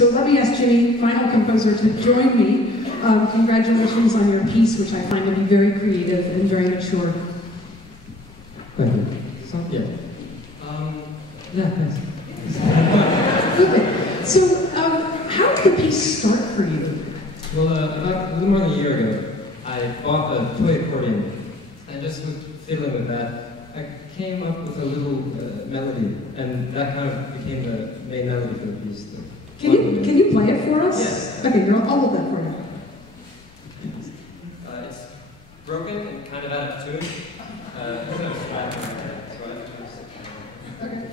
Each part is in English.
So let me ask Jimmy, final composer, to join me. Congratulations on your piece, which I find to be very creative and very mature. Thank you. Yeah. Yeah, thanks. Okay. So, how did the piece start for you? Well, about a little more than a year ago, I bought a toy accordion, and just was fiddling with that. I came up with a little melody, and that kind of became the main melody for the piece. Can you play it for us? Yes. Okay, girl, I'll hold that for you. It's broken and kind of out of tune. Okay.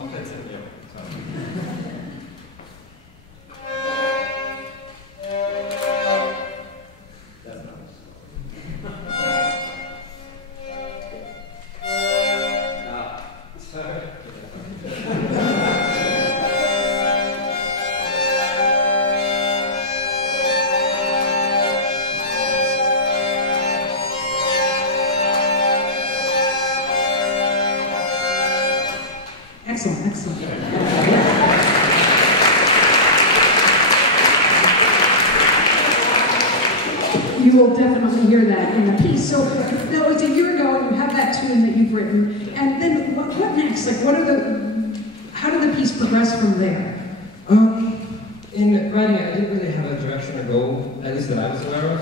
I'll play it to you. That's not. Sorry. Excellent, excellent. You will definitely hear that in the piece. So, now it's a year ago, and you have that tune that you've written, and then what next? Like, how did the piece progress from there? In writing it, I didn't really have a direction or goal, at least that I was aware of.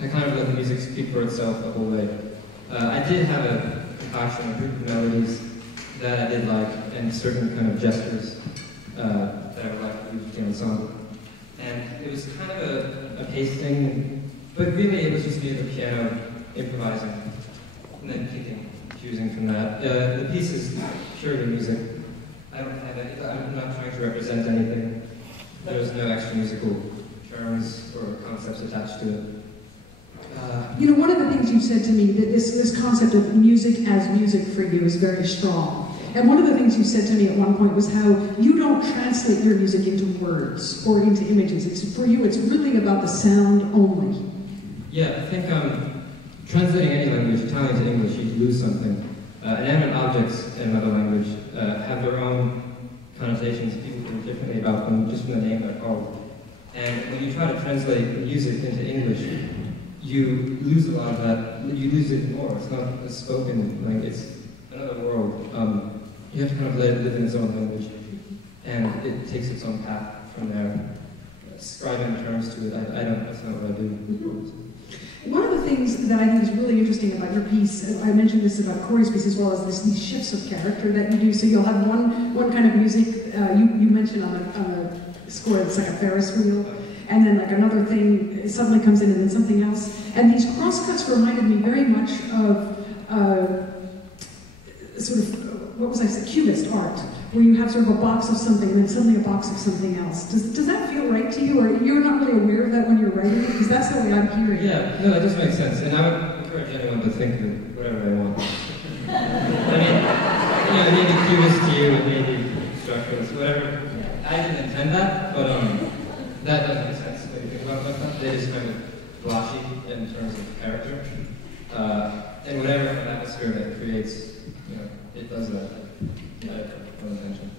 I kind of let the music speak for itself the whole way. I did have a concoction, a group of melodies that I did like, and certain kind of gestures that I would like to use in the song. And it was kind of a pace thing, but really it was just me at the piano improvising, and then picking, choosing from that. The piece is purely music. I don't have any, I'm not trying to represent anything. There's no extra musical terms or concepts attached to it. You know, one of the things you said to me, that this concept of music as music for you is very strong. And one of the things you said to me at one point was how you don't translate your music into words or into images. For you, it's really about the sound only. Yeah, I think translating any language, Italian to English, you lose something. Inanimate objects in another language have their own connotations. People think differently about them just from the name they're called. And when you try to translate music into English, you lose a lot of that. You lose it more. It's not a spoken language. It's another world. You have to kind of let it live in its own language, and it takes its own path from there. Ascribing terms to it, that's not what I do. One of the things that I think is really interesting about your piece, I mentioned this about Corey's piece as well, is these shifts of character that you do. So you'll have one kind of music, you mentioned on a score that's like a Ferris wheel, and then like another thing suddenly comes in and then something else. And these crosscuts reminded me very much of sort of, what was I saying, Cubist art, where you have sort of a box of something and then suddenly a box of something else. Does that feel right to you, or you're not really aware of that when you're writing it? Because that's the way I'm hearing it. Yeah, no, that does make sense, and I would encourage anyone to think of whatever they want. I mean, it may be Cubist to you, it may be structuralist, whatever. I didn't intend that, but that does make sense when you think about it like that. They just kind of blotchy in terms of character, and whatever atmosphere that creates. It does that. Intention.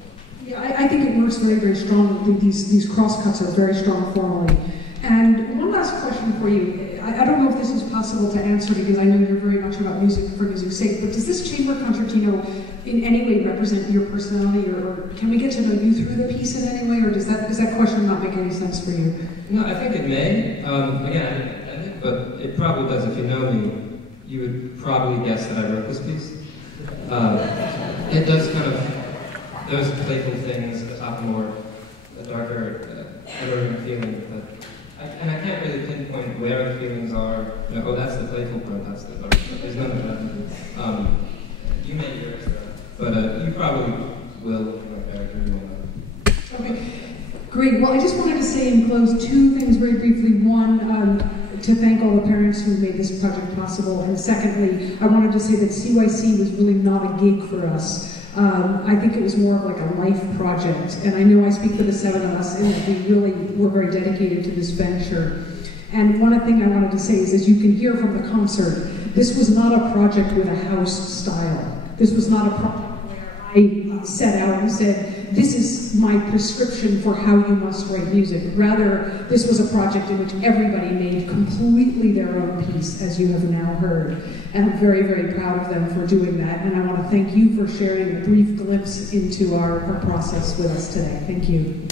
Yeah, I think it works very, very strongly. These crosscuts are very strong formally. And one last question for you. I don't know if this is possible to answer because I know you're very much about music for music's sake, but does this chamber concertino in any way represent your personality, or can we get to know you through the piece in any way, or does that question not make any sense for you? No, I think it may. Again, but it probably does. If you know me, you would probably guess that I wrote this piece. It does kind of, those playful things, the sophomore, the darker, alluring feeling, and I can't really pinpoint where the feelings are. Oh, that's the playful part, that's the dark part. There's none of that. You may hear it, but you probably will agree on that. Okay, great. Well, I just wanted to say in close two things very briefly. One, to thank all the parents who made this project possible, and secondly, I wanted to say that CYC was really not a gig for us. I think it was more of like a life project, and I know I speak for the seven of us, and that we really were very dedicated to this venture. And one thing I wanted to say is, as you can hear from the concert, this was not a project with a house style. This was not a project I set out and said, this is my prescription for how you must write music. Rather, this was a project in which everybody made completely their own piece, as you have now heard. And I'm very, very proud of them for doing that. And I want to thank you for sharing a brief glimpse into our process with us today. Thank you.